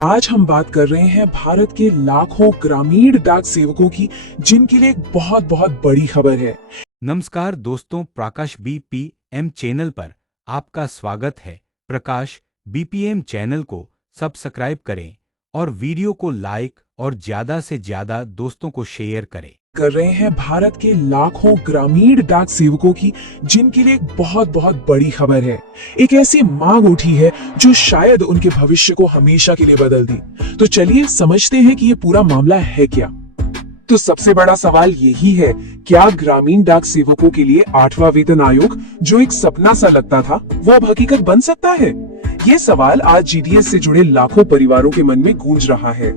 आज हम बात कर रहे हैं भारत के लाखों ग्रामीण डाक सेवकों की, जिनके लिए एक बहुत बहुत बड़ी खबर है। नमस्कार दोस्तों, प्रकाश बीपीएम चैनल पर आपका स्वागत है। प्रकाश बीपीएम चैनल को सब्सक्राइब करें और वीडियो को लाइक और ज्यादा से ज्यादा दोस्तों को शेयर करें। कर रहे हैं भारत के लाखों ग्रामीण डाक सेवकों की, जिनके लिए एक बहुत बहुत बड़ी खबर है। एक ऐसी मांग उठी है जो शायद उनके भविष्य को हमेशा के लिए बदल दी। तो चलिए समझते हैं कि ये पूरा मामला है क्या। तो सबसे बड़ा सवाल यही है, क्या ग्रामीण डाक सेवकों के लिए 8वां वेतन आयोग, जो एक सपना सा लगता था, वो अब हकीकत बन सकता है? ये सवाल आज जीडीएस से जुड़े लाखों परिवारों के मन में गूंज रहा है।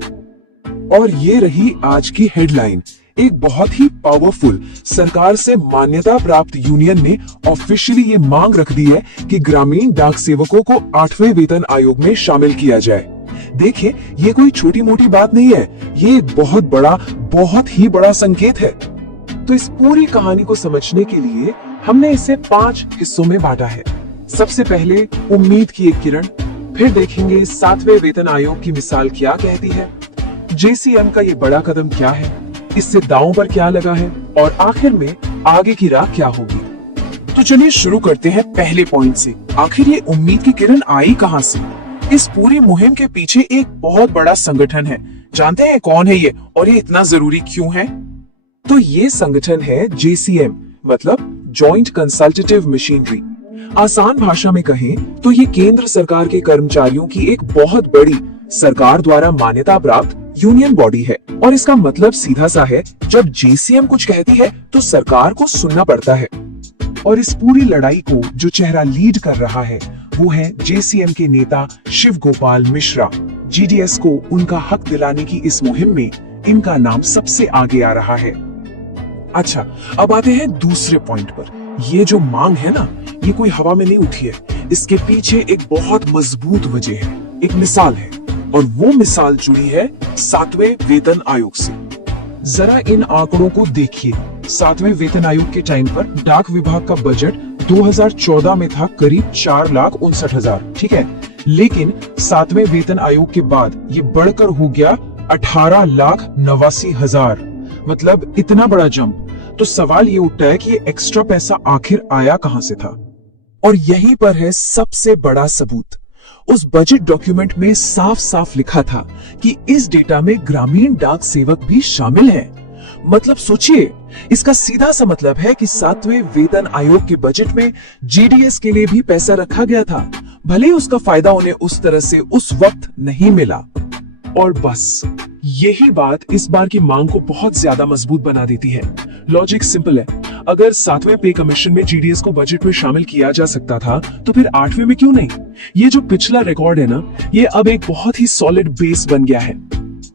और ये रही आज की हेडलाइन। एक बहुत ही पावरफुल सरकार से मान्यता प्राप्त यूनियन ने ऑफिशियली ये मांग रख दी है कि ग्रामीण डाक सेवकों को 8वें वेतन आयोग में शामिल किया जाए। देखिए, ये कोई छोटी मोटी बात नहीं है, ये एक बहुत ही बड़ा संकेत है। तो इस पूरी कहानी को समझने के लिए हमने इसे 5 हिस्सों में बांटा है। सबसे पहले उम्मीद की एक किरण, फिर देखेंगे 7वें वेतन आयोग की मिसाल क्या कहती है, जेसीएम का ये बड़ा कदम क्या है, इससे दांव पर क्या लगा है, और आखिर में आगे की राह क्या होगी। तो चलिए शुरू करते हैं पहले पॉइंट से। आखिर ये उम्मीद की किरण आई कहां से? इस पूरी मुहिम के पीछे एक बहुत बड़ा संगठन है। जानते हैं कौन है ये और ये इतना जरूरी क्यों है? तो ये संगठन है जेसीएम, मतलब जॉइंट कंसल्टेटिव मशीनरी। आसान भाषा में कहें तो ये केंद्र सरकार के कर्मचारियों की एक बहुत बड़ी, सरकार द्वारा मान्यता प्राप्त यूनियन बॉडी है। और इसका मतलब सीधा सा है, जब जेसीएम कुछ कहती है तो सरकार को सुनना पड़ता है। और इस पूरी लड़ाई को जो चेहरा लीड कर रहा है वो है जेसीएम के नेता शिव गोपाल मिश्रा। जीडीएस को उनका हक दिलाने की इस मुहिम में इनका नाम सबसे आगे आ रहा है। अच्छा, अब आते हैं दूसरे पॉइंट पर। ये जो मांग है ना, ये कोई हवा में नहीं उठी है। इसके पीछे एक बहुत मजबूत वजह है, एक मिसाल है, और वो मिसाल जुड़ी है 7वें वेतन आयोग से। जरा इन आंकड़ों को देखिए। 7वें वेतन आयोग के टाइम पर डाक विभाग का बजट 2014 में था करीब 4,59,000, ठीक है। लेकिन 7वें वेतन आयोग के बाद ये बढ़कर हो गया 18,89,000। मतलब इतना बड़ा जंप। तो सवाल ये उठता है कि ये एक्स्ट्रा पैसा आखिर आया कहां से था? और यहीं पर है सबसे बड़ा सबूत। उस बजट डॉक्यूमेंट में साफ साफ लिखा था कि इस डेटा में ग्रामीण डाक सेवक भी शामिल हैं। मतलब सोचिए, इसका सीधा सा मतलब है कि 7वें वेतन आयोग के बजट में जीडीएस के लिए भी पैसा रखा गया था, भले ही उसका फायदा उन्हें उस तरह से उस वक्त नहीं मिला। और बस यही बात इस बार की मांग को बहुत ज्यादा मजबूत बना देती है। लॉजिक सिंपल है, अगर 7वें पे कमीशन में जीडीएस को बजट में शामिल किया जा सकता था, तो फिर 8वें में क्यों नहीं? ये जो पिछला रिकॉर्ड है ना, ये अब एक बहुत ही सॉलिड बेस बन गया है।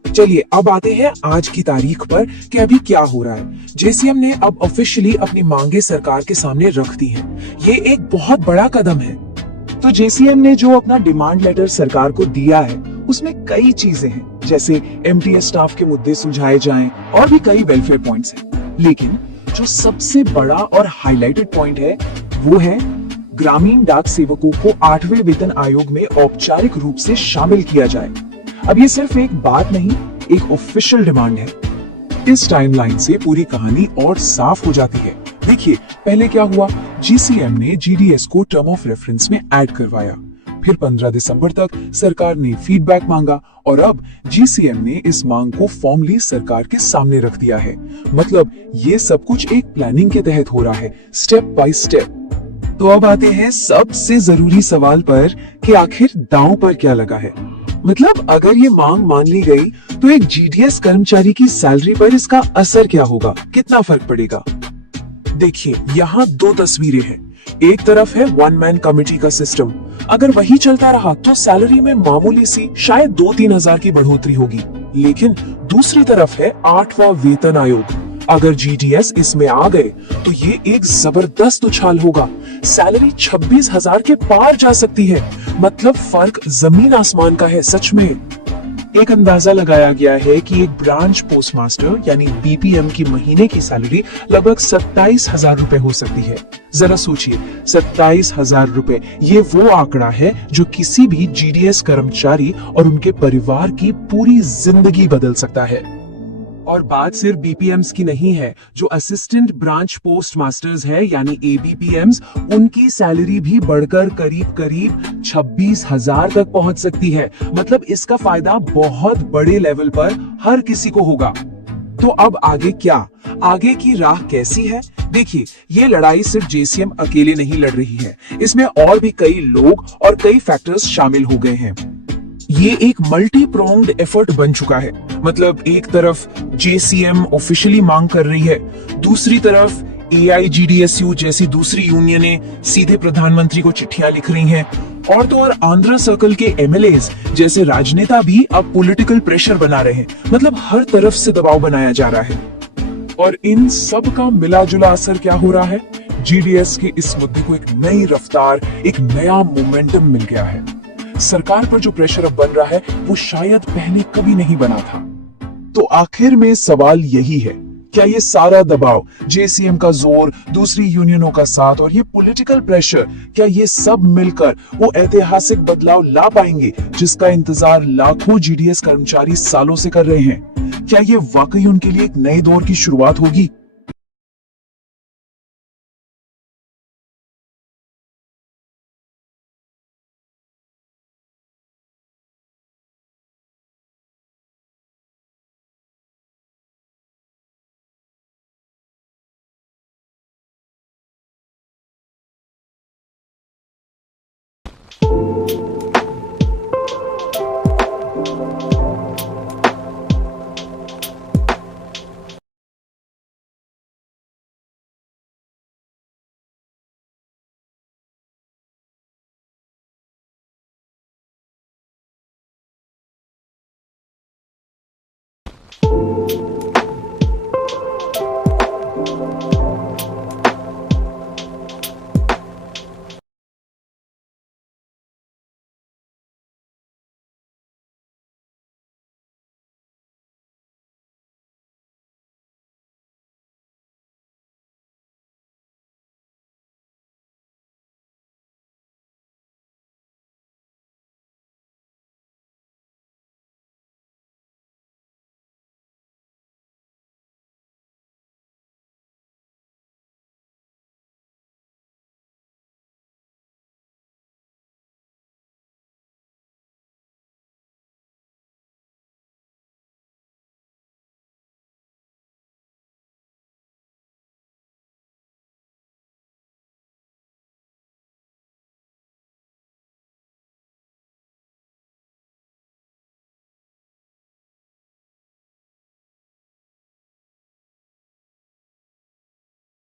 चलिए अब आते हैं आज की तारीख पर कि अभी क्या हो रहा है। जेसीएम ने अब ऑफिशियली अपनी मांगे सरकार के सामने रख दी हैं। ये एक बहुत बड़ा कदम है। तो जेसीएम ने जो अपना डिमांड लेटर सरकार को दिया है, उसमें कई चीजें हैं, जैसे एमटीएस स्टाफ के मुद्दे सुलझाए जाएं और भी कई वेलफेयर पॉइंट्स हैं। लेकिन जो सबसे बड़ा और हाईलाइटेड पॉइंट है वो है ग्रामीण डाक सेवकों को 8वें वेतन आयोग में औपचारिक रूप से शामिल किया जाए। अब ये सिर्फ एक बात नहीं, एक ऑफिशियल डिमांड है। इस टाइमलाइन से पूरी कहानी और साफ हो जाती है। देखिए, पहले क्या हुआ, जीसीएम ने जीडीएस को टर्म ऑफ रेफरेंस में ऐड करवाया। फिर 15 दिसंबर तक सरकार ने फीडबैक मांगा और अब जीसीएम ने इस मांग को फॉर्मली सरकार के सामने रख दिया है। मतलब ये सब कुछ एक प्लानिंग के तहत हो रहा है, स्टेप बाय स्टेप। तो अब आते हैं सबसे जरूरी सवाल पर कि आखिर दांव पर क्या लगा है। मतलब अगर ये मांग मान ली गई तो एक जीडीएस कर्मचारी की सैलरी पर इसका असर क्या होगा, कितना फर्क पड़ेगा? देखिए, यहाँ 2 तस्वीरें हैं। एक तरफ है 1 मैन कमेटी का सिस्टम। अगर वही चलता रहा तो सैलरी में मामूली सी, शायद 2-3 हजार की बढ़ोतरी होगी। लेकिन दूसरी तरफ है 8वां वेतन आयोग। अगर जीडीएस इसमें आ गए तो ये एक जबरदस्त उछाल होगा। सैलरी 26,000 के पार जा सकती है। मतलब फर्क जमीन आसमान का है, सच में। एक अंदाजा लगाया गया है कि एक ब्रांच पोस्टमास्टर यानी बीपीएम की महीने की सैलरी लगभग 27,000 रुपए हो सकती है। जरा सोचिए, 27,000 रुपए, ये वो आंकड़ा है जो किसी भी जीडीएस कर्मचारी और उनके परिवार की पूरी जिंदगी बदल सकता है। और बात सिर्फ बीपीएम्स की नहीं है, जो असिस्टेंट ब्रांच पोस्ट मास्टर्स है यानी एबीपीएम्स, उनकी सैलरी भी बढ़कर करीब करीब 26,000 तक पहुंच सकती है। मतलब इसका फायदा बहुत बड़े लेवल पर हर किसी को होगा। तो अब आगे क्या? आगे की राह कैसी है? देखिए, ये लड़ाई सिर्फ जेसीएम अकेले नहीं लड़ रही है, इसमें और भी कई लोग और कई फैक्टर्स शामिल हो गए हैं। ये एक मल्टी प्रोंग्ड एफर्ट बन चुका है। मतलब एक तरफ जेसीएम ऑफिशियली मांग कर रही है, दूसरी तरफ एआईजीडीएसयू जैसी दूसरी यूनियनें सीधे प्रधानमंत्री को चिट्ठियां लिख रही हैं, और तो और आंध्रा सर्कल के एमएलएज जैसे राजनेता भी अब पॉलिटिकल प्रेशर बना रहे हैं। मतलब हर तरफ से दबाव बनाया जा रहा है। और इन सब का मिला जुला असर क्या हो रहा है? जीडीएस के इस मुद्दे को एक नई रफ्तार, एक नया मोमेंटम मिल गया है। सरकार पर जो प्रेशर अब बन रहा है वो शायद पहले कभी नहीं बना था। तो आखिर में सवाल यही है, क्या ये सारा दबाव, जेसीएम का जोर, दूसरी यूनियनों का साथ और ये पॉलिटिकल प्रेशर, क्या ये सब मिलकर वो ऐतिहासिक बदलाव ला पाएंगे जिसका इंतजार लाखों जीडीएस कर्मचारी सालों से कर रहे हैं? क्या ये वाकई उनके लिए एक नए दौर की शुरुआत होगी?